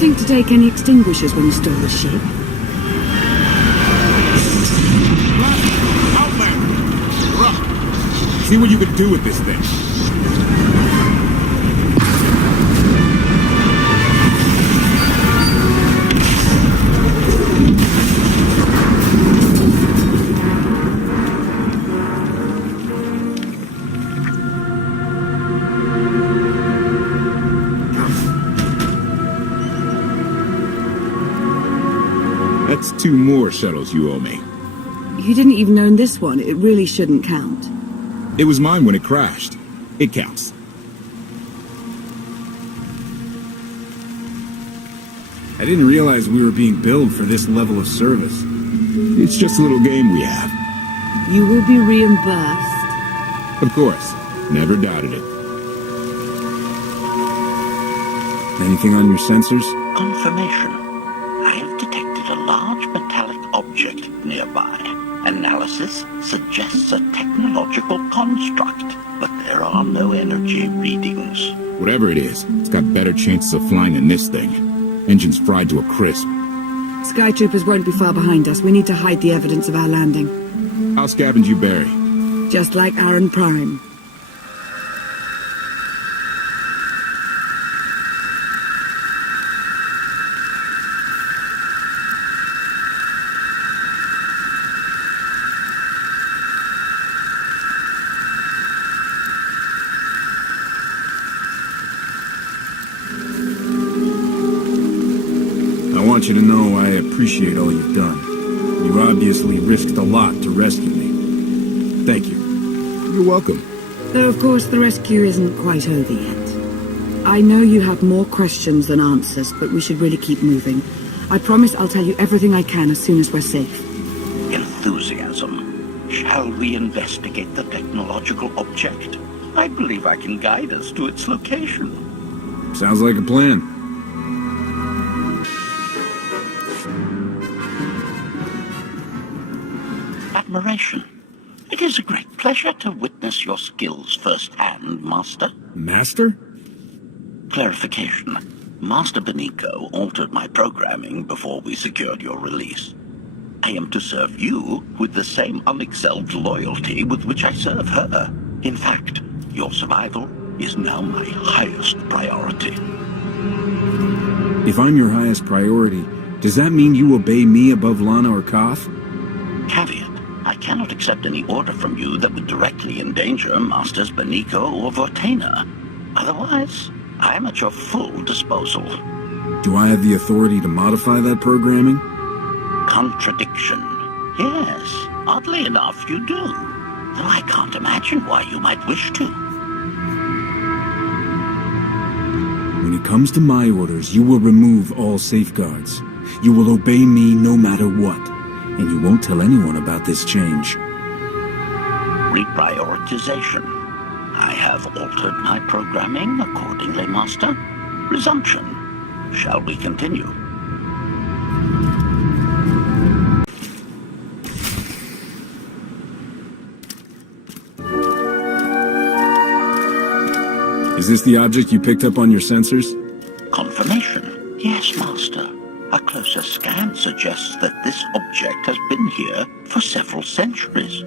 you think to take any extinguishers when you stole the ship? Outlander! You're up. See what you can do with this thing. That's 2 more shuttles you owe me. You didn't even own this one. It really shouldn't count. It was mine when it crashed. It counts. I didn't realize we were being billed for this level of service. It's just a little game we have. You will be reimbursed. Of course. Never doubted it. Anything on your sensors? Confirmation. I have detected a large metallic object nearby. Analysis suggests a technological construct, but there are no energy readings. Whatever it is, it's got better chances of flying than this thing. Engine's fried to a crisp. Sky troopers won't be far behind us. We need to hide the evidence of our landing. I'll scavenge you, Barry. Just like Aaron Prime. I want you to know I appreciate all you've done. You obviously risked a lot to rescue me. Thank you. You're welcome. Though, of course, the rescue isn't quite over yet. I know you have more questions than answers, but we should really keep moving. I promise I'll tell you everything I can as soon as we're safe. Enthusiasm. Shall we investigate the technological object? I believe I can guide us to its location. Sounds like a plan. Admiration. It is a great pleasure to witness your skills firsthand, Master. Master? Clarification. Master Beniko altered my programming before we secured your release. I am to serve you with the same unexcelled loyalty with which I serve her. In fact, your survival is now my highest priority. If I'm your highest priority, does that mean you obey me above Lana or KOTFE? Caveat. I cannot accept any order from you that would directly endanger Masters Beniko or Vortena. Otherwise, I am at your full disposal. Do I have the authority to modify that programming? Contradiction. Yes, oddly enough, you do. Though I can't imagine why you might wish to. When it comes to my orders, you will remove all safeguards. You will obey me no matter what. And you won't tell anyone about this change. Reprioritization. I have altered my programming accordingly, Master. Resumption. Shall we continue? Is this the object you picked up on your sensors? Confirmation. Yes, Master. A closer scan suggests that this object has been here for several centuries.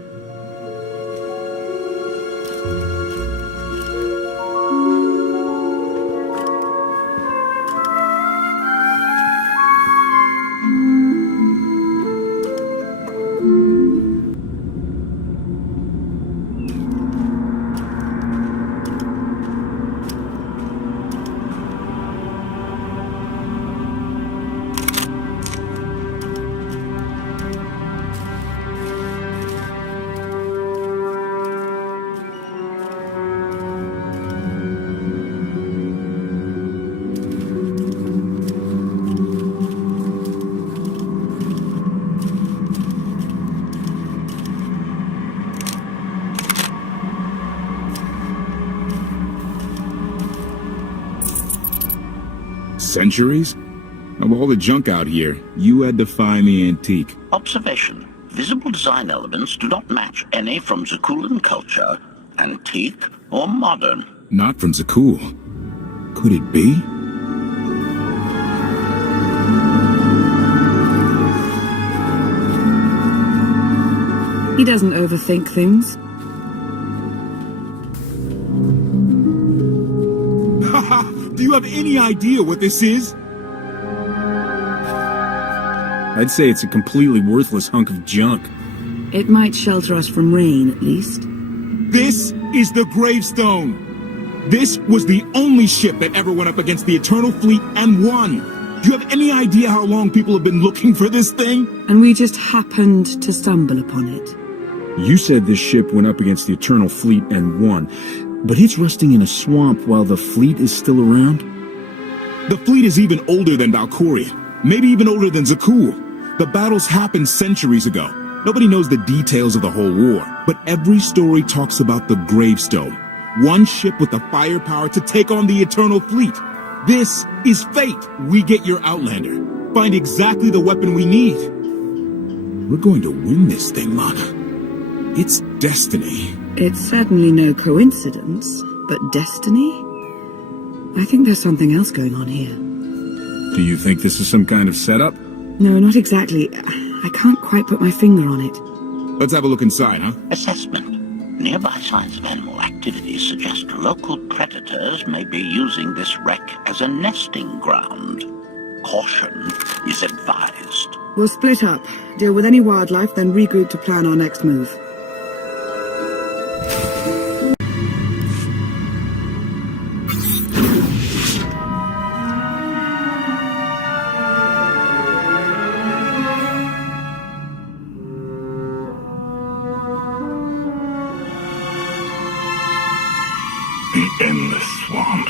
Centuries? Of all the junk out here, you had to find the antique. Observation. Visible design elements do not match any from Zakuulan culture, antique or modern. Not from Zakuul. Could it be? He doesn't overthink things. Haha! Do you have any idea what this is? I'd say it's a completely worthless hunk of junk. It might shelter us from rain, at least. This is the gravestone! This was the only ship that ever went up against the Eternal Fleet and won! Do you have any idea how long people have been looking for this thing? And we just happened to stumble upon it. You said this ship went up against the Eternal Fleet and won, but it's rusting in a swamp while the fleet is still around? The fleet is even older than Valkyria, maybe even older than Zakuul. The battles happened centuries ago. Nobody knows the details of the whole war, but every story talks about the gravestone. One ship with the firepower to take on the Eternal Fleet. This is fate. We get your Outlander. Find exactly the weapon we need. We're going to win this thing, Lana. It's destiny. It's certainly no coincidence, but destiny? I think there's something else going on here. Do you think this is some kind of setup? No, not exactly. I can't quite put my finger on it. Let's have a look inside, huh? Assessment. Nearby signs of animal activity suggest local predators may be using this wreck as a nesting ground. Caution is advised. We'll split up, deal with any wildlife, then regroup to plan our next move. The endless swamp.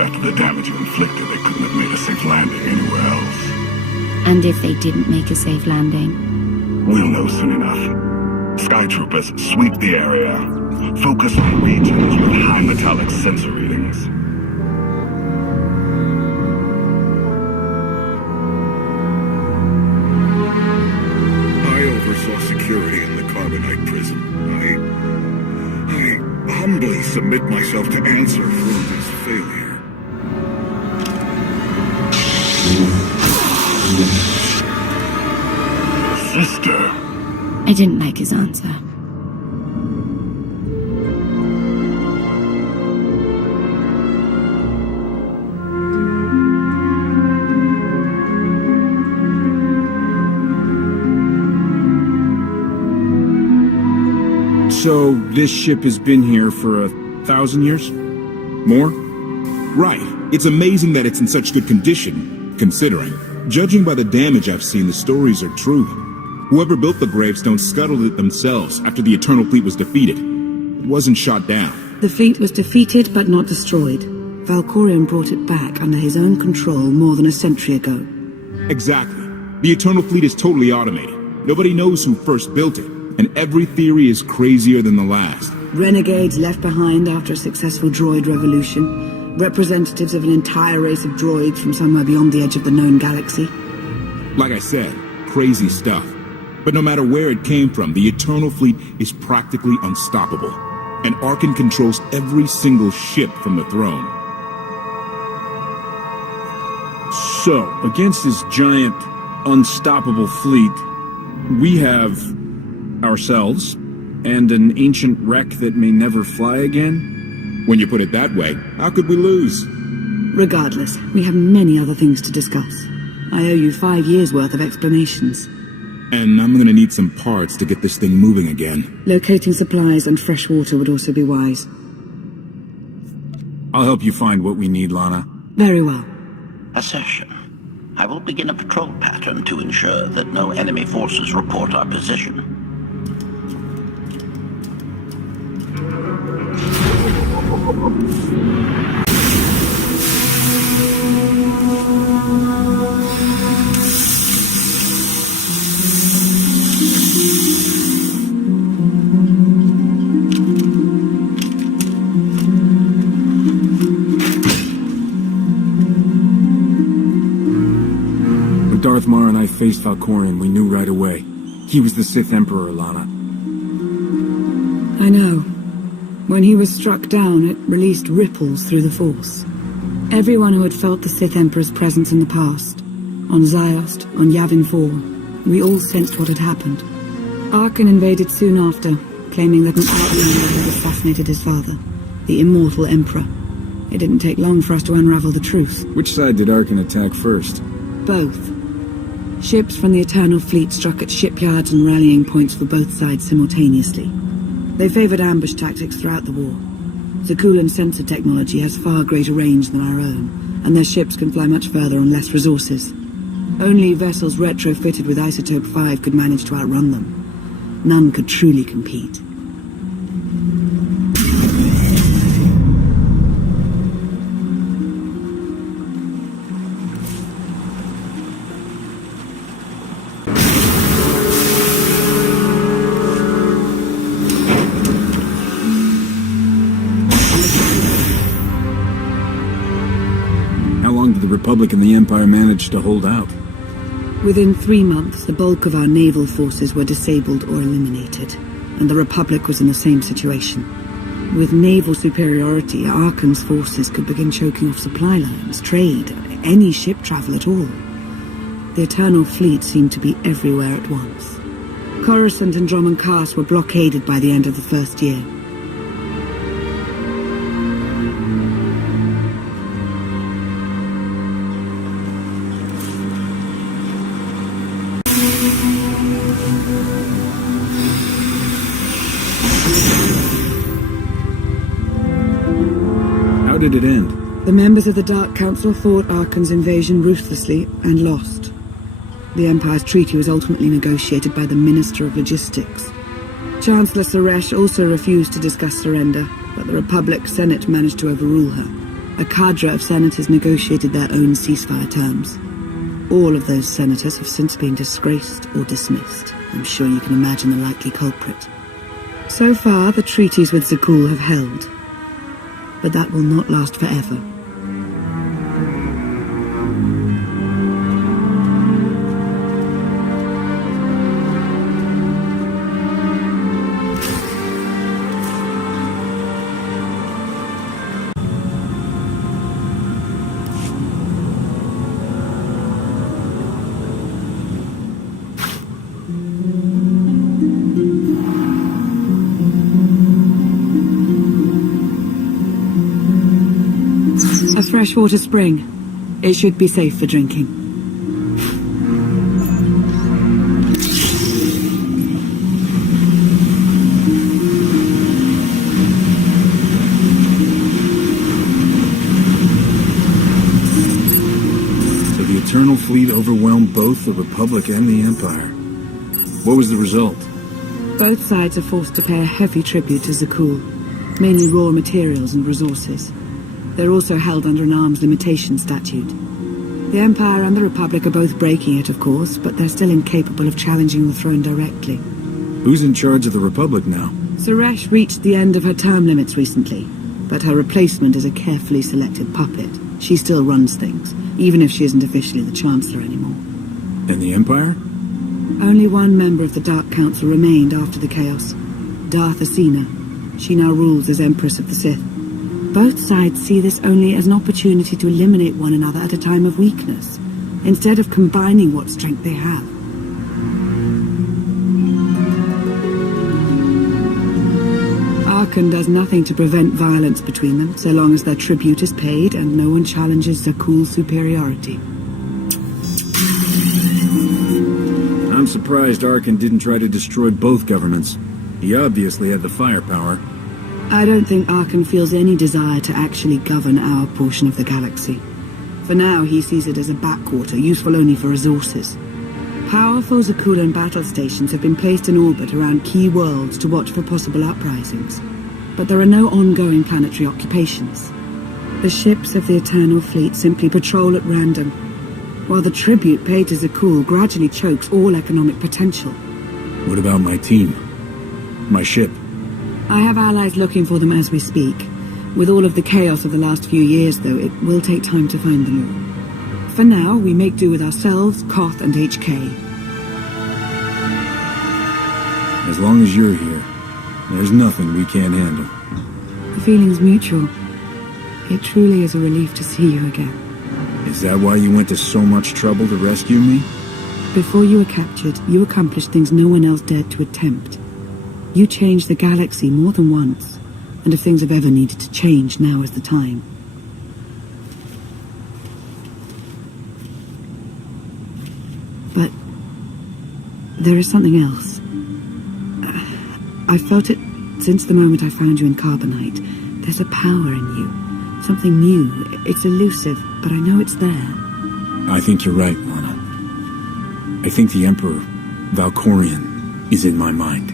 After the damage you inflicted, they couldn't have made a safe landing anywhere else. And if they didn't make a safe landing? We'll know soon enough. Skytroopers, sweep the area. Focus on regions with high metallic sensor readings. I oversaw security in the Carbonite prison. I humbly submit myself to answer for this failure. Sister. I didn't like his answer. So, this ship has been here for 1,000 years? More? Right. It's amazing that it's in such good condition, considering. Judging by the damage I've seen, the stories are true. Whoever built the gravestone scuttled it themselves after the Eternal Fleet was defeated. It wasn't shot down. The fleet was defeated but not destroyed. Valkorion brought it back under his own control more than a century ago. Exactly. The Eternal Fleet is totally automated. Nobody knows who first built it, and every theory is crazier than the last. Renegades left behind after a successful droid revolution. Representatives of an entire race of droids from somewhere beyond the edge of the known galaxy. Like I said, crazy stuff. But no matter where it came from, the Eternal Fleet is practically unstoppable. And Arcann controls every single ship from the throne. So, against this giant, unstoppable fleet, we have ourselves and an ancient wreck that may never fly again? When you put it that way, how could we lose? Regardless, we have many other things to discuss. I owe you 5 years' worth of explanations. And I'm gonna need some parts to get this thing moving again. Locating supplies and fresh water would also be wise. I'll help you find what we need, Lana. Very well. Assertion. I will begin a patrol pattern to ensure that no enemy forces report our position. When Darth Mar and I faced Valkorion, we knew right away. He was the Sith Emperor, Lana. I know. When he was struck down, it released ripples through the Force. Everyone who had felt the Sith Emperor's presence in the past, on Ziost, on Yavin 4, we all sensed what had happened. Arcann invaded soon after, claiming that an Outlander had assassinated his father, the immortal Emperor. It didn't take long for us to unravel the truth. Which side did Arcann attack first? Both. Ships from the Eternal Fleet struck at shipyards and rallying points for both sides simultaneously. They favored ambush tactics throughout the war. Zakuulan sensor technology has far greater range than our own, and their ships can fly much further on less resources. Only vessels retrofitted with Isotope 5 could manage to outrun them. None could truly compete. The Republic and the Empire managed to hold out. Within 3 months, the bulk of our naval forces were disabled or eliminated, and the Republic was in the same situation. With naval superiority, Arcann's forces could begin choking off supply lines, trade, any ship travel at all. The Eternal Fleet seemed to be everywhere at once. Coruscant and Drummond Cast were blockaded by the end of the first year. How did it end? The members of the Dark Council fought Arcann's invasion ruthlessly and lost. The Empire's treaty was ultimately negotiated by the Minister of Logistics. Chancellor Suresh also refused to discuss surrender, but the Republic Senate managed to overrule her. A cadre of senators negotiated their own ceasefire terms. All of those senators have since been disgraced or dismissed. I'm sure you can imagine the likely culprit. So far, the treaties with Zakuul have held. But that will not last forever. A freshwater spring. It should be safe for drinking. So the Eternal Fleet overwhelmed both the Republic and the Empire. What was the result? Both sides are forced to pay a heavy tribute to Zakuul, mainly raw materials and resources. They're also held under an arms limitation statute. The Empire and the Republic are both breaking it, of course, but they're still incapable of challenging the throne directly. Who's in charge of the Republic now? Suresh reached the end of her term limits recently, but her replacement is a carefully selected puppet. She still runs things, even if she isn't officially the Chancellor anymore. And the Empire? Only one member of the Dark Council remained after the chaos. Darth Asina. She now rules as Empress of the Sith. Both sides see this only as an opportunity to eliminate one another at a time of weakness, instead of combining what strength they have. Arcann does nothing to prevent violence between them, so long as their tribute is paid and no one challenges Zakuul's superiority. I'm surprised Arcann didn't try to destroy both governments. He obviously had the firepower. I don't think Arcann feels any desire to actually govern our portion of the galaxy. For now, he sees it as a backwater, useful only for resources. Powerful Zakuulan battle stations have been placed in orbit around key worlds to watch for possible uprisings. But there are no ongoing planetary occupations. The ships of the Eternal Fleet simply patrol at random, while the tribute paid to Zakuul gradually chokes all economic potential. What about my team? My ship? I have allies looking for them as we speak. With all of the chaos of the last few years, though, it will take time to find them all. For now, we make do with ourselves, KOTFE, and HK. As long as you're here, there's nothing we can't handle. The feeling's mutual. It truly is a relief to see you again. Is that why you went to so much trouble to rescue me? Before you were captured, you accomplished things no one else dared to attempt. You changed the galaxy more than once, and if things have ever needed to change, now is the time. But there is something else. I felt it since the moment I found you in Carbonite. There's a power in you. Something new. It's elusive, but I know it's there. I think you're right, Lana. I think the Emperor, Valkorion, is in my mind.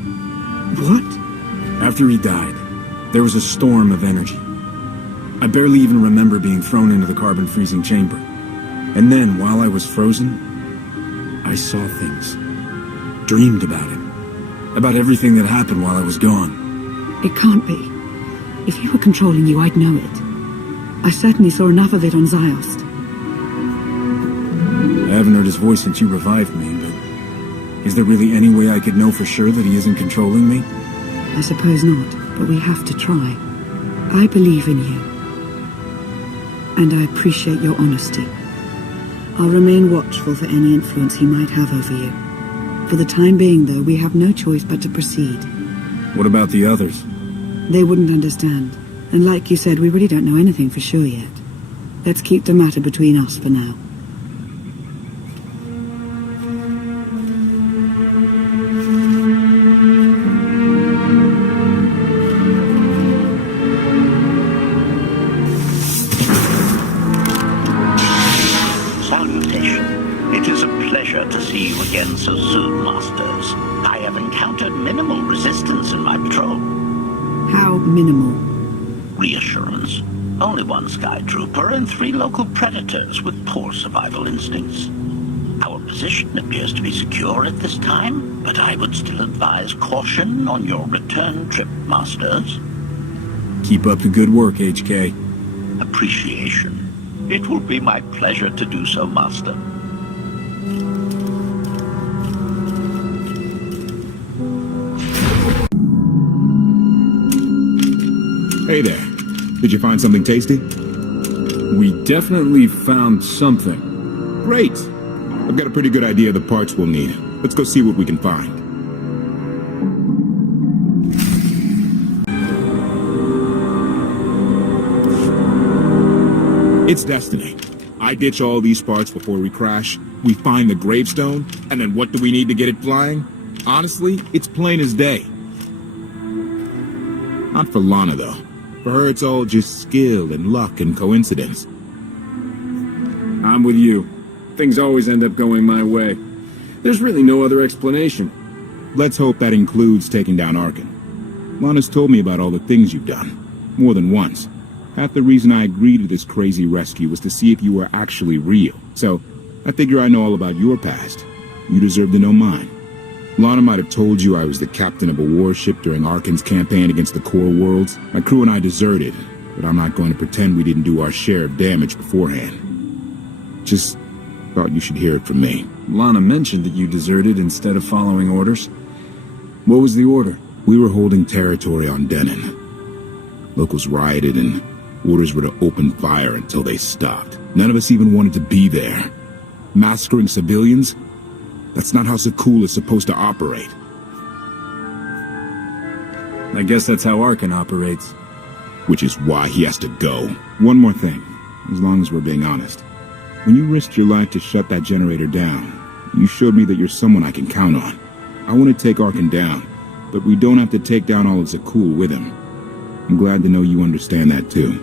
What? After he died, there was a storm of energy. I barely even remember being thrown into the carbon freezing chamber. And then, while I was frozen, I saw things. Dreamed about it. About everything that happened while I was gone. It can't be. If he were controlling you, I'd know it. I certainly saw enough of it on Ziost. I haven't heard his voice since you revived me, but is there really any way I could know for sure that he isn't controlling me? I suppose not, but we have to try. I believe in you. And I appreciate your honesty. I'll remain watchful for any influence he might have over you. For the time being, though, we have no choice but to proceed. What about the others? They wouldn't understand. And like you said, we really don't know anything for sure yet. Let's keep the matter between us for now. Salutation. It is a pleasure to see you again so soon, Masters. I have encountered minimal resistance in my patrol. How minimal? Reassurance. Only one Sky Trooper and 3 local predators with poor survival instincts. Our position appears to be secure at this time, but I would still advise caution on your return trip, Masters. Keep up the good work, HK. Appreciation. It will be my pleasure to do so, Master. Hey there. Did you find something tasty? We definitely found something. Great. I've got a pretty good idea of the parts we'll need. Let's go see what we can find. It's destiny. I ditch all these parts before we crash. We find the gravestone, and then what do we need to get it flying? Honestly, it's plain as day. Not for Lana, though. For her, it's all just skill and luck and coincidence. I'm with you. Things always end up going my way. There's really no other explanation. Let's hope that includes taking down Arcann. Lana's told me about all the things you've done. More than once. Half the reason I agreed to this crazy rescue was to see if you were actually real. So, I figure I know all about your past. You deserve to know mine. Lana might have told you I was the captain of a warship during Arcann's campaign against the Core Worlds. My crew and I deserted, but I'm not going to pretend we didn't do our share of damage beforehand. Just thought you should hear it from me. Lana mentioned that you deserted instead of following orders. What was the order? We were holding territory on Denon. Locals rioted and orders were to open fire until they stopped. None of us even wanted to be there. Massacring civilians? That's not how zakuul is supposed to operate. I guess that's how Arcann operates. Which is why he has to go. One more thing, as long as we're being honest. When you risked your life to shut that generator down, you showed me that you're someone I can count on. I want to take Arcann down, but we don't have to take down all of zakuul with him. I'm glad to know you understand that too.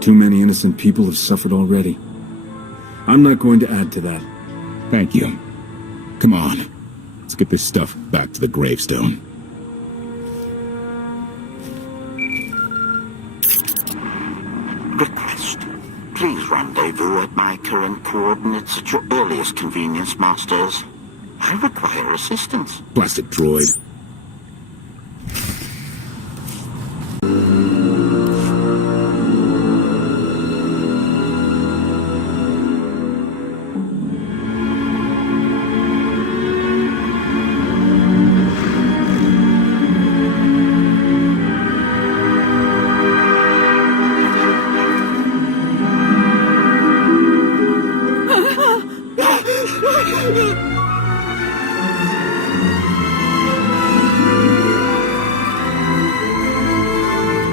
Too many innocent people have suffered already. I'm not going to add to that. Thank you. Come on, let's get this stuff back to the gravestone. Request. Please rendezvous at my current coordinates at your earliest convenience, Masters. I require assistance. Blasted droid.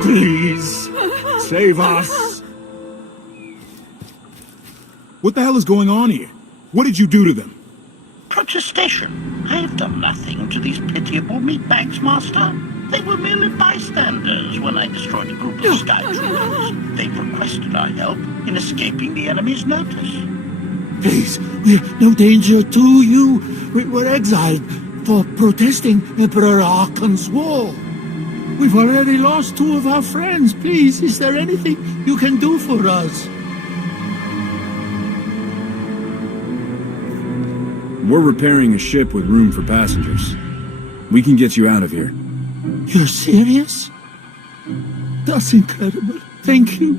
Please, save us. What the hell is going on here? What did you do to them? Protestation. I have done nothing to these pitiable meatbags, Master. They were merely bystanders when I destroyed a group of sky troopers. They requested our help in escaping the enemy's notice. Please, we're no danger to you. We were exiled for protesting Emperor Arcann's war. We've already lost 2 of our friends. Please, is there anything you can do for us? We're repairing a ship with room for passengers. We can get you out of here. You're serious? That's incredible. Thank you.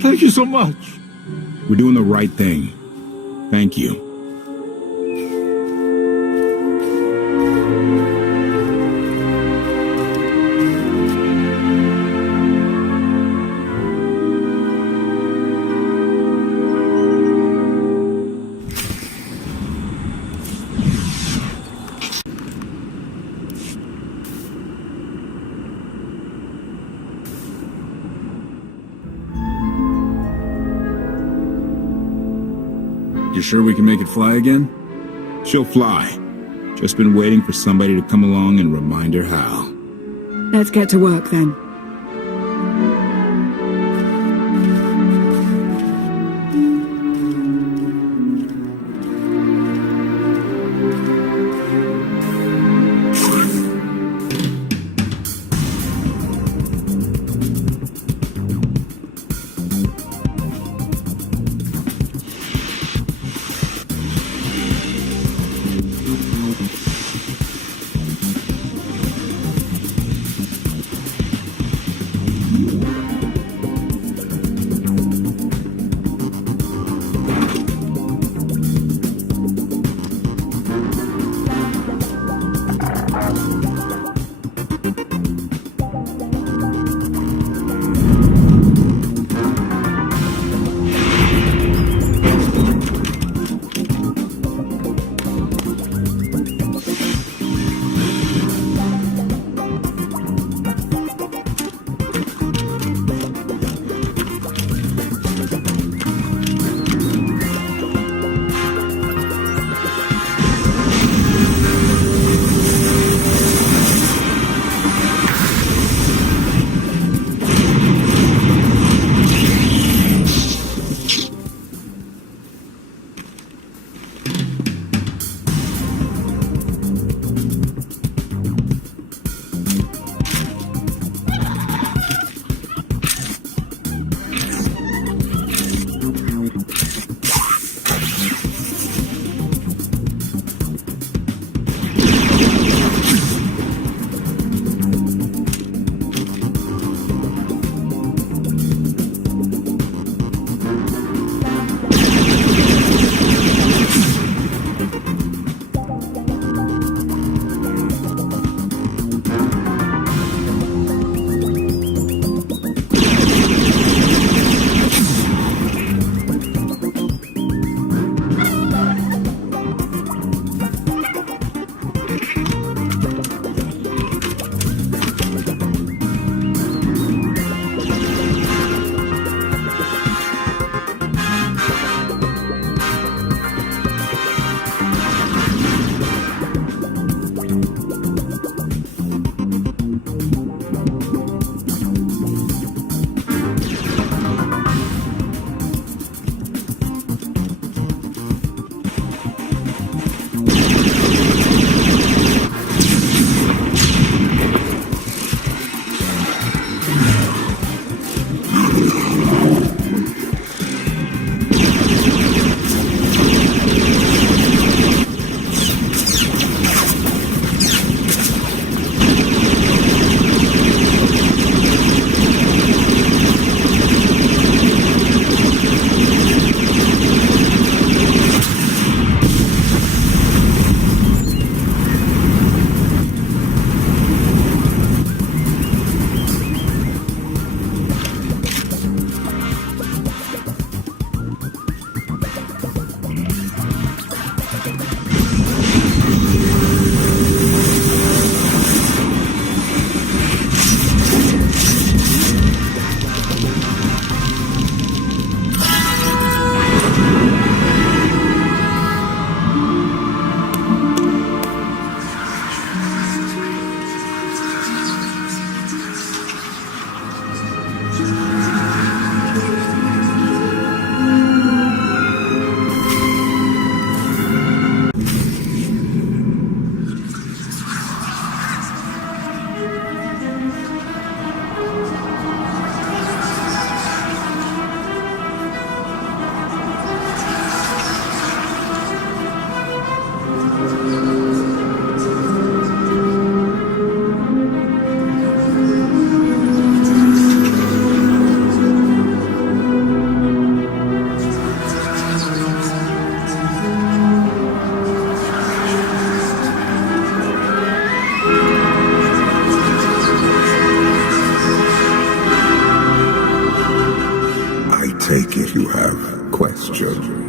Thank you so much. We're doing the right thing. Thank you. You sure we can make it fly again? She'll fly. Just been waiting for somebody to come along and remind her how. Let's get to work then. take it you have questions.